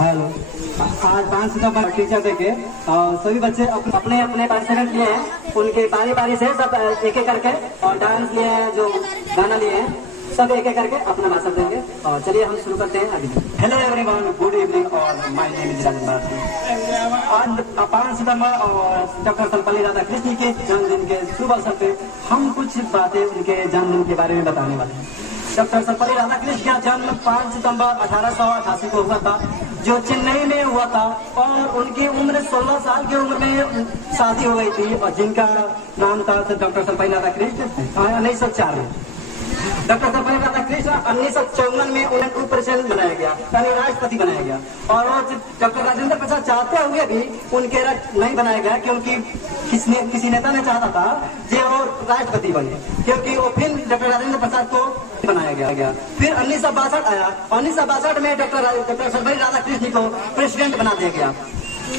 Hello. आज 5 सितंबर teacher day के सभी बच्चे अपने अपने पार्टिसिपेंट लिए हैं, उनके बारी बारी से सब एक एक करके और डांस लिए हैं, जो गाना लिए हैं, सब एक एक करके अपना भाषण देंगे। और चलिए हम शुरू करते हैं अभी। हेलो एवरीवन, गुड इवनिंग और माय नेम इज राजन भारती। आज 5 सितंबर और डॉक्टर सर्वपल्ली राधाकृष्णन के जन्मदिन के शुभ अवसर पे हम कुछ बातें उनके जन्मदिन के बारे में बताने वाले हैं। डॉक्टर सर्वपल्ली राधाकृष्णन का जन्म 5 सितंबर 1888 को हुआ था, जो चेन्नई में हुआ था। और उनकी उम्र 16 साल की उम्र में शादी हो गई थी और जिनका नाम था डॉक्टर सर्वपल्ली राधाकृष्णन। 1904 में डॉक्टर सर्वपल्ली राधाकृष्णन 1954 में उन्हें उप प्रेसिडेंट बनाया गया, यानी राष्ट्रपति बनाया गया। और डॉक्टर राजेंद्र प्रसाद चाहते हुए भी उनके नहीं बनाया गया, क्योंकि किसी नेता ने चाहता था जो वो राष्ट्रपति बने, क्योंकि वो फिर डॉक्टर राजेंद्र प्रसाद को बनाया गया। फिर 1962 आया, 1962 में डॉक्टर सर्वपल्ली राधाकृष्णन को प्रेसिडेंट बना दिया गया।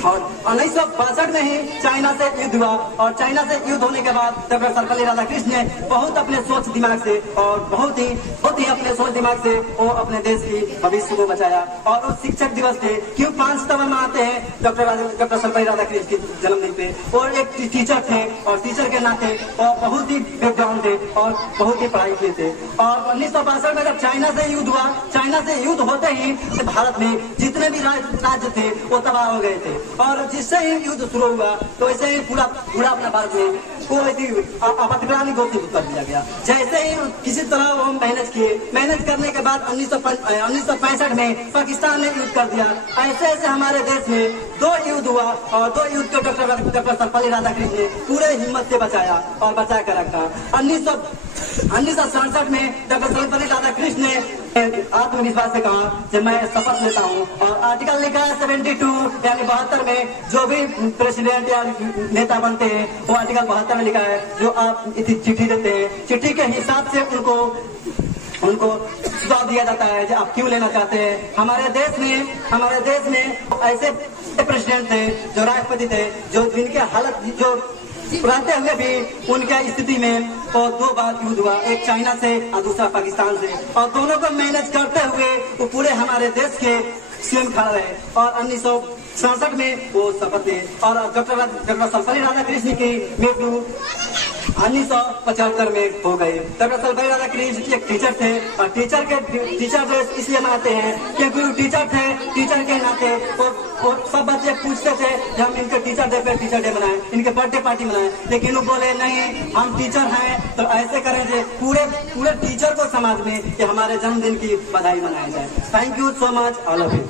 और 1962 में ही चाइना से युद्ध हुआ, और चाइना से युद्ध होने के बाद डॉक्टर सर्वपल्ली राधाकृष्णन ने बहुत अपने सोच दिमाग से और बहुत ही अपने सोच दिमाग से वो अपने देश की भविष्य को बचाया। और उस शिक्षक दिवस पे क्यों 5 सितंबर मनाते हैं डॉक्टर सर्वपल्ली राधाकृष्णन के जन्मदिन पे? और एक टीचर थे और टीचर के नाते और बहुत ही बैकग्राउंड थे और बहुत ही पढ़ाई किए थे। और 1962 में जब चाइना से युद्ध हुआ, चाइना से युद्ध होते ही भारत में जितने भी राज्य थे वो तबाह हो गए थे। और जिससे ही युद्ध शुरू हुआ तो ऐसे ही पूरा अपना भारत में कोई आपातकालीन घोषित कर दिया गया। जैसे ही किसी तरह वो मैनेज करने के बाद 1965 में पाकिस्तान ने युद्ध कर दिया। ऐसे हमारे देश में 2 युद्ध हुआ और 2 युद्ध को डॉक्टर सर्वपल्ली राधाकृष्णन ने पूरे हिम्मत से बचाया और बचा कर रखा। 1967 में डॉक्टर सर्वपल्ली राधाकृष्णन ने आत्मविश्वास से कहा कि मैं शपथ लेता हूँ, और आर्टिकल लिखा है 72 यानी 72 में जो भी प्रेसिडेंट या नेता बनते हैं वो आर्टिकल 72 में लिखा है, जो आप चिट्ठी देते हैं, चिट्ठी के हिसाब से उनको सुझाव दिया जाता है कि आप क्यों लेना चाहते हैं। हमारे देश में ऐसे प्रेसिडेंट थे, जो राष्ट्रपति थे, जो जिनके हालत जो रहते हुए भी उनके स्थिति में तो 2 बार युद्ध हुआ, एक चाइना से और दूसरा पाकिस्तान से, और दोनों को मैनेज करते हुए वो पूरे हमारे देश के सीएम खड़ा रहे। और 1967 में वो शपथ थे। और डॉक्टर सर्वपल्ली राधाकृष्णन की मृत्यु 1975 में हो गई। डॉक्टर सर्वपल्ली राधाकृष्णन एक टीचर थे, और टीचर डे इसलिए मनाते हैं क्योंकि वो टीचर थे। टीचर के नाते वो सब बच्चे पूछते थे कि हम इनके टीचर डे मनाएं, इनके बर्थडे पार्टी मनाएं, लेकिन वो बोले नहीं, हम टीचर हैं तो ऐसे करें जो पूरे टीचर को समाज में कि हमारे जन्मदिन की बधाई मनाई जाए। Thank you so much all of you.